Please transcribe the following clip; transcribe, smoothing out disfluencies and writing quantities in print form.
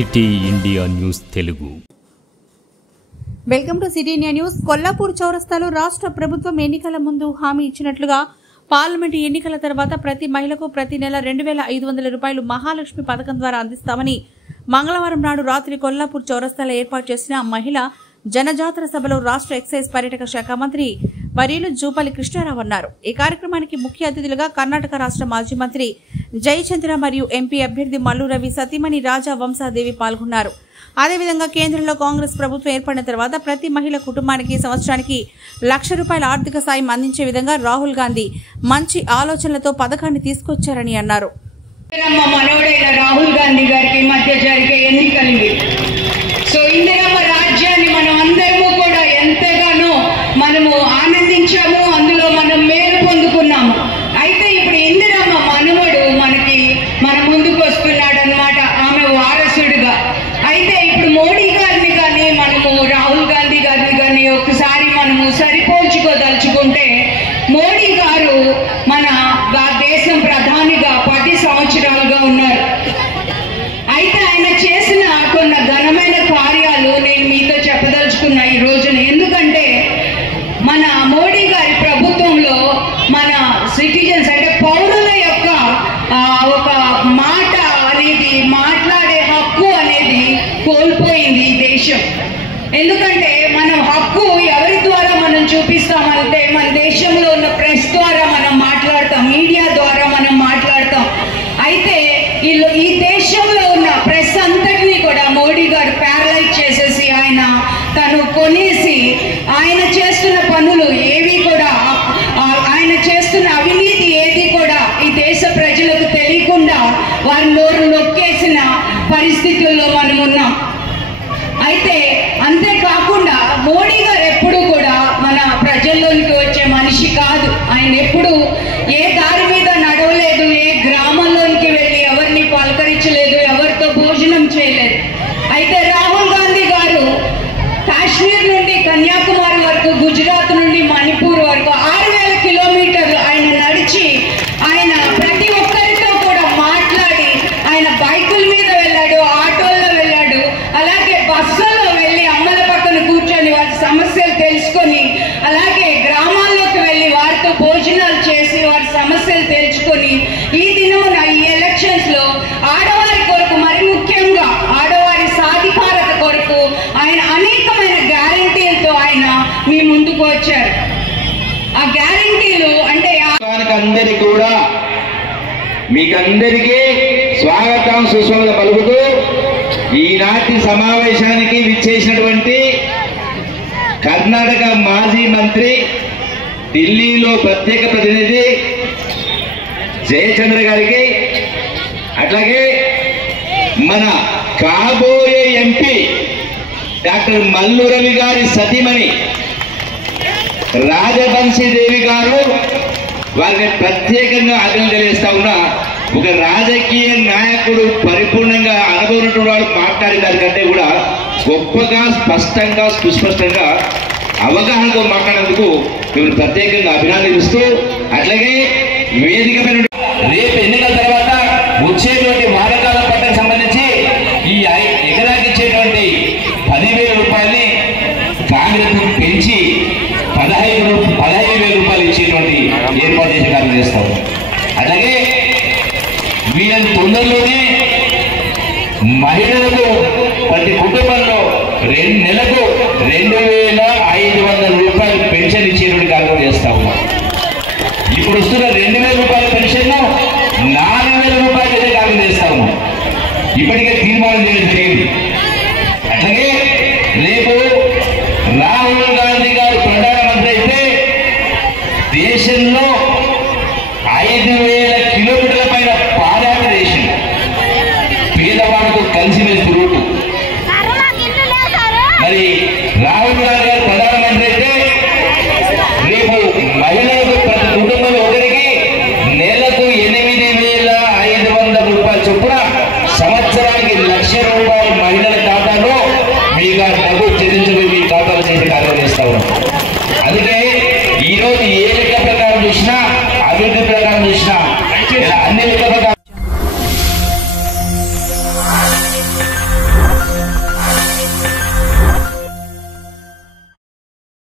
City India news Telugu. Welcome to city India news. Kollapur చౌరస్తాలో రాష్ట్ర ప్రభుత్వం ఎన్నికల ముందు హామీ ఇచ్చినట్లుగా పార్లమెంటు ఎన్నికల తర్వాత ప్రతి మహిళకు ప్రతి నెల 2,500 రూపాయలు మహాలక్ష్మి పథకం ద్వారా అందిస్తామని మంగళవారం నాడు రాత్రి కొల్లాపూర్ చౌరస్తాలో ఏర్పాటు చేసిన మహిళా జనజాతర సభలో రాష్ట్ర ఎక్సైజ్ పర్యాటక శాఖ మంత్రి వర్యులు జూపల్లి కృష్ణారావు అన్నారు. ఈ కార్యక్రమానికి ముఖ్య అతిథులుగా కర్ణాటక రాష్ట్ర మాజీ మంత్రి జయచంద్ర మరియు ఎంపీ అభ్యర్థి మల్లు రవి సతీమణి రాజా వంశాదేవి పాల్గొన్నారు. అదేవిధంగా కేంద్రంలో కాంగ్రెస్ ప్రభుత్వం ఏర్పడిన తర్వాత ప్రతి మహిళ కుటుంబానికి సంవత్సరానికి ₹1,00,000 ఆర్థిక సాయం అందించే విధంగా రాహుల్ గాంధీ మంచి ఆలోచనలతో పథకాన్ని తీసుకొచ్చారని అన్నారు. మనవడైన రాహుల్ గాంధీ గారికి మధ్య జరిగే ఎన్నికలు. సో ఇందిరమ్మ రాజ్యాన్ని మనం అందరము కూడా ఎంతగానో మనము ఆనందించాము, అందులో మనం మేలు పొందుకున్నాము. అయితే ఇప్పుడు ఇందిరమ్మ మనవడు మన ముందుకు వస్తున్నాడు అన్నమాట, ఆమె వారసుడుగా. అయితే ఇప్పుడు మోడీ గారిని కానీ మనము రాహుల్ గాంధీ గారిని కానీ ఒకసారి మనము సరిపోల్చుకోదలుచుకుంటే, మోడీ గారు మన దేశం ప్రధానిగా 10 సంవత్సరాలుగా ఉన్నారు. అయితే ఆయన చేసిన కొన్ని ఘనమైన కార్యాలు నేను మీతో చెప్పదలుచుకున్నా ఈ రోజున. ఎందుకంటే మన మోడీ గారి ప్రభుత్వంలో మన సిటిజన్స్ అంటే పౌరుల యొక్క ఒక మాట అనేది, మాట్లాడే హక్కు అనేది కోల్పోయింది ఈ దేశం. ఎందుకంటే మనం హక్కు ఎవరి ద్వారా మనం చూపిస్తామంటే మన దేశంలో ఉన్న ప్రెస్ ద్వారా మనం మాట్లాడతాం, మీడియా ద్వారా మనం మాట్లాడతాం. అయితే ఈ దేశంలో ఉన్న ప్రెస్ అంతటినీ కూడా మోడీ గారు ప్యారలైజ్ చేసేసి తను కొనేసి ఆయన చేస్తున్న పనులు ఏవి కూడా, ఆయన చేస్తున్న అవినీతి ఏది కూడా ఈ దేశ ప్రజలకు తెలియకుండా వారి నోరు నొక్కేసిన పరిస్థితుల్లో మనం ఉన్నాం. అయితే అంతేకాకుండా మోడీ గారు ఎప్పుడు కూడా మన ప్రజల్లోనికి వచ్చే మనిషి కాదు. ఆయన ఎప్పుడు ఏ దారి మీద నడవలేదు, ఏ గ్రామంలోనికి వెళ్ళి ఎవరిని పలకరించలేదు, ఎవరితో భోజనం చేయలేదు. అయితే రాహుల్ గాంధీ గారు కాశ్మీర్ నుండి కన్యాకుమారి వరకు, గుజరాత్ నుండి మణిపూర్ వరకు 6,000 కిలోమీటర్లు ఆయన నడిచి ఆయన ప్రతి ఒక్కరితో కూడా మాట్లాడి, ఆయన బైకుల మీద వెళ్ళాడు, ఆటోల్లో వెళ్ళాడు, అలాగే బస్సుల్లో వెళ్ళి అమ్మల పక్కన కూర్చొని వారి సమస్యలు తెలుసుకొని, అలాగే గ్రామాల్లోకి వెళ్ళి వారితో భోజనాలు చేసి వారి సమస్యలు తెలుసుకొని, ఈ దినమున ఈ ఎలక్షన్స్ లో ఆడవారి కొరకు, మరి ముఖ్యంగా ఆడవారి సాధికారత కొరకు ఆయన అనేకమైన గ్యారంటీలతో ఆయన మీ ముందుకు వచ్చారు. ఆ గ్యారంటీలు అంటే అందరికీ కూడా మీకందరికీ స్వాగతం సుస్వాగతం పలుకుతూ ఈనాటి సమావేశానికి విచ్చేసినటువంటి కర్ణాటక మాజీ మంత్రి, ఢిల్లీలో ప్రత్యేక ప్రతినిధి జయచంద్ర గారికి, అట్లాగే మన కాబోయే ఎంపీ డాక్టర్ మల్లు రవి గారి సతీమణి రాజవంశీదేవి గారు, వారిని ప్రత్యేకంగా అభినందనలు తెలియజేస్తా ఉన్నా. ఒక రాజకీయ నాయకుడు పరిపూర్ణంగా అనుభవం వాడు మాట్లాడిన దానికంటే కూడా గొప్పగా, స్పష్టంగా, సుస్పష్టంగా అవగాహనతో మాట్లాడేందుకు మిమ్మల్ని ప్రత్యేకంగా అభినందిస్తూ, అట్లాగే వేదిక రేపు ఎన్నికల తర్వాత వచ్చేటువంటి వారకాల పట్టణకు సంబంధించి ఈ ఎకరాకి ఇచ్చేటువంటి 10,000 రూపాయలని కాంగ్రెస్ పెంచి 15,000 రూపాయలు ఇచ్చేటువంటి ఏర్పాటు చేసే కార్యం చేస్తారు. అలాగే వీళ్ళని తొందరలోనే మహిళలకు ప్రతి కుటుంబంలో నెలకు 2,500 రూపాయలు పెన్షన్ ఇచ్చేటువంటి కార్యక్రమం చేస్తా ఉన్నాం. ఇప్పుడు వస్తున్న 2,000 రూపాయల పెన్షన్ 4,000 రూపాయలు ఇచ్చే కార్యం చేస్తా ఉన్నాం. ఇప్పటికే తీర్మానం చేయడం జరిగింది. అట్లాగే